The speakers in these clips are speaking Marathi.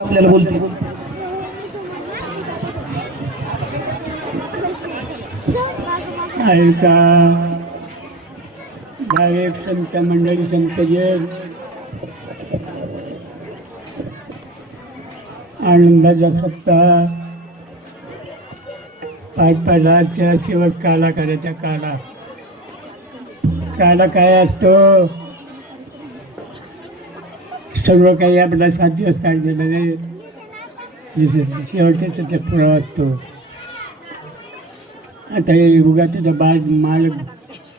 आपल्याला बोलते. ऐका गायक संत मंडळी संतजन आनंदाचा सप्ताह पाठपाठाच्या शेवट काला करायचा. काला काय असतो? सर्व काही आपला 7 दिवस काढलेलं आहे. शेवटचा त्याचा पुरावा असतो. आता हे उगा त्याचा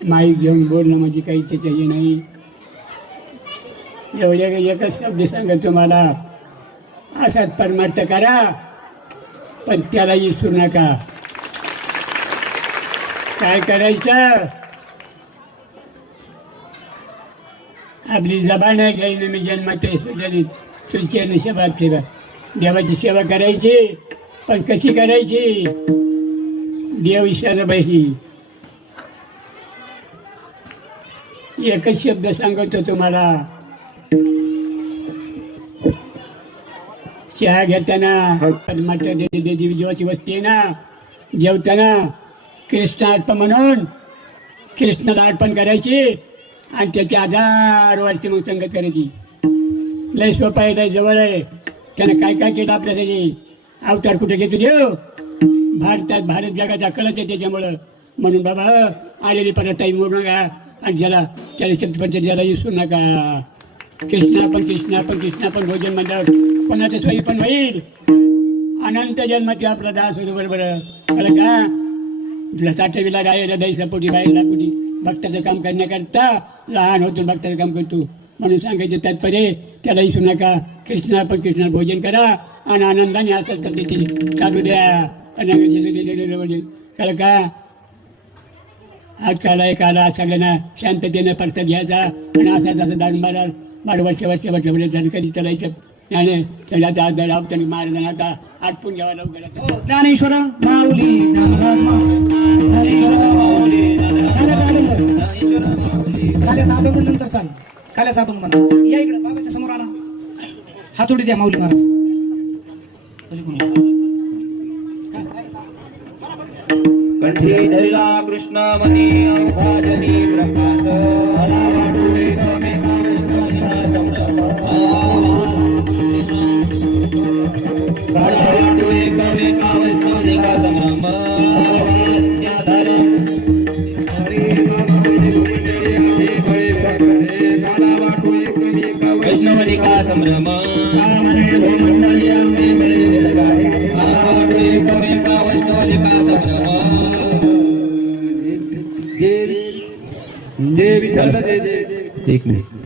माईक घेऊन बोलणं म्हणजे काही त्याचं हे नाही. एवढ्या एकच शब्द सांगत तुम्हाला, असाच परमार्थ करा पण त्याला विसरू नका. काय करायचं? आपली जबान आहे घ्यायला मी जन्मात तुझ्याने सेवा ठेवा. देवाची सेवा करायची पण कशी करायची? देव विचार बाई. एकच शब्द सांगतो तुम्हाला, चहा घेताना परमार्थ देवी जीवाची वस्ती आहे ना, जेवताना कृष्ण अर्पण म्हणून कृष्णाला अर्पण करायची आणि त्याची 1000 वर्ष मग संगत करायची. लय सोपा आहे, लय जवळ आहे. त्यानं काय काय केलं आपल्यासाठी? अवतार कुठे घेतो देव? भारत जगाचा कळत आहे त्याच्यामुळं. म्हणून बाबा आलेली परत ताई मोडू नका आणि त्याला शब्दपंचायत ज्याला विसरू नका. कृष्णा पण भोजन म्हणलं कोणाचं सोयी पण होईल. अनंत जन्माचे आपला दास होतो. बरोबर कळलं का? तुला साठवीला गायला दही पोटी बाहेरला पोटी भक्ताचं काम करण्याकरता लहान होतो, भक्ताचं काम करतो म्हणून सांगायचं तात्पर्य. त्याला विसरू नका. कृष्णा भोजन करा आणि आनंदाने असंच करते चालू द्या. कळलं का? आज काला सगळ्यांना शांततेनं परत घ्यायचा आणि असं दारून बारा वर्ष कधी चालायचं. आणि त्याला त्याने महाराजांना आता आटपून घ्यावा लवकर. ज्ञानेश्वर माऊली खाल्याचा अभंग नंतर चाल. खाल्याचा अभंग म्हणा. या इकडे बाबाच्या समोर आणा. हातोडी द्या माऊली महाराज. कंठी धरला कृष्णामणी अवघाजनी प्रकाश मला वाटुळे कमे कावस्तानिका संभ्रम वैष्णवनिका संभ्रम जय विठ्ठल जय जय. एक मिनिट.